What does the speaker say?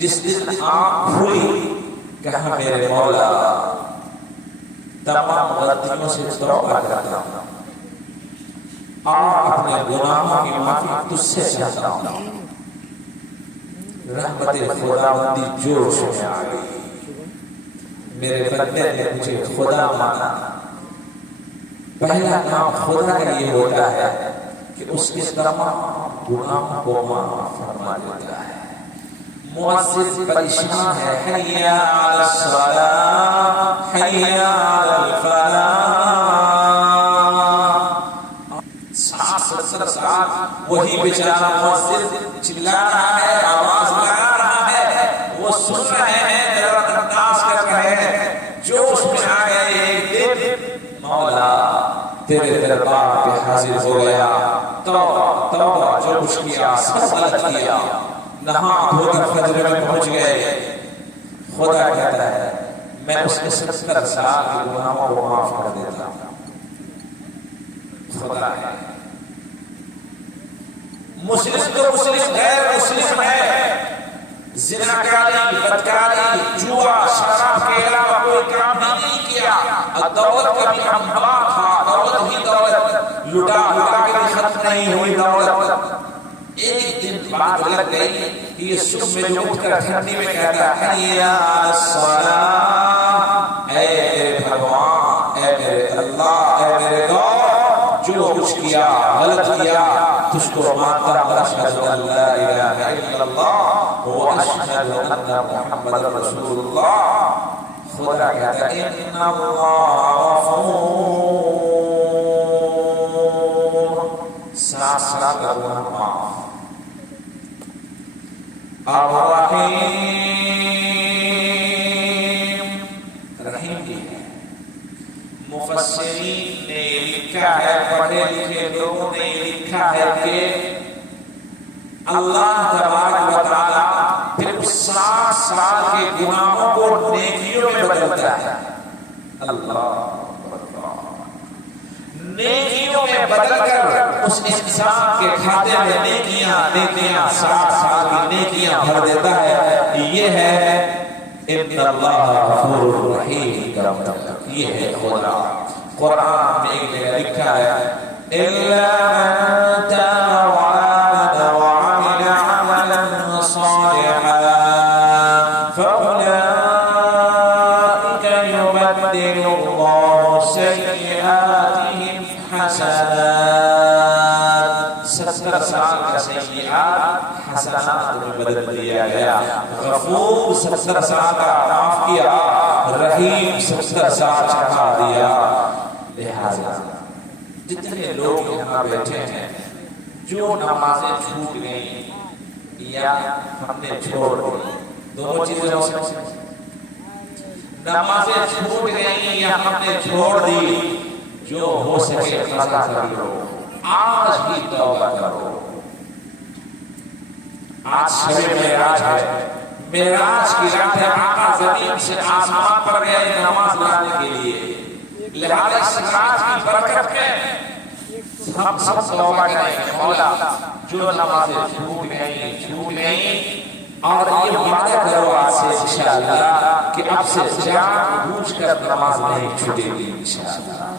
جس دن آنکھ کھلی کہا میرے مولا تمام غلطیوں سے توبہ کرتا ہوں اور اپنے گناہوں کی معافی تجھ سے چاہتا ہوں. رحمت خداوندی جوش میں آ گئی. میرے بندے نے مجھے خدا مانا. پہلا کام خدا کا یہ ہوتا ہے کہ اس کے تمام گناہوں کو معاف فرما دیتا ہے. مؤذن پریشان ہے حی علی الصلاۃ حی علی الفلاح. 60-70 سال وہی بیچارہ مؤذن چلا رہا ہے, آواز لگا رہا ہے, وہ سن رہے ہیں, میرا انداز کر رہے ہیں, جوش میں آ گئے. ایک دن مولا تیرے دربار پہ حاضر ہو گیا. توبہ جو کچھ کیا سب غلط کیا. نہا دھو کر فجر میں پہنچ گئے. خدا کہتا ہے میں اس کے 70 سال کے گناہوں کو معاف کر دیتا ہوں. خدا ہے. مسلم تو مسلم غیر مسلم ہے, زناکاری, بدکاری, جوا, شراب کے علاوہ کوئی کام نہیں کیا. دولت کا بھی انبار تھا, دولت ہی دولت, لٹا کے بھی ختم نہیں ہوئی دولت. ایک دن بات لگ گئی کہ یہ صبح میں جو اٹھ کر ٹھنڈی میں کہتا ہے حی علی الصلاۃ, اے میرے بھگوان, اے میرے اللہ, اے میرے گاؤں, جو کچھ کیا غلط کیا تجھ کو مانتا ہوں. اشہد ان لا الہ الا اللہ و اشہد ان محمد رسول اللہ. خدا کہتا ہے ان اللہ غفور, 7 سال کا گناہ معاف. الرحیم, رحیم بھی ہے. مفسرین نے لکھا ہے, پڑھے لکھے لوگوں نے لکھا ہے کہ اللہ تبارک و تعالی پھر 7 سال کے گناہوں کو نیکیوں میں بدلتا ہے. اللہ نیکیوں میں بدل کر اس انسان کے کھاتے میں نیکیاں 7 سال کی نیکیاں بھر دیتا ہے. یہ ہے ان اللہ غفور رحیم کا مطلب. یہ ہے خدا. قرآن میں ایک جگہ لکھا ہے الا من تاب وآمن وعمل عملا صالحا فأولئك يبدل الله سيئاتهم حسنات. 70 سال کا سیئات حسنات میں بدل دیا گیا. غفور 70 سال کا معاف کیا, رحیم 70 سال چڑھا دیا. لہذا جتنے لوگ یہاں بیٹھے ہیں جو نمازیں چھوٹ گئیں یا ہم نے چھوڑ دی, دونوں چیزیں ہو سکتی ہیں. نمازیں چھوٹ گئیں یا ہم نے چھوڑ دی, جو ہو سکے قضا کر لو. آج ہی توبہ کرو. آج شب معراج ہے. معراج کی رات ہے. آقا زمین سے آسمان پر گئے نماز لانے کے لیے. لہذا اس رات کی برکت میں ہم سب توبہ کریں. مولا جو نمازیں چھوٹ گئیں اور یہ وعدہ کرو آج سے انشاءاللہ کہ اب سے جان بوجھ کر نماز نہیں چھوٹے گی انشاءاللہ.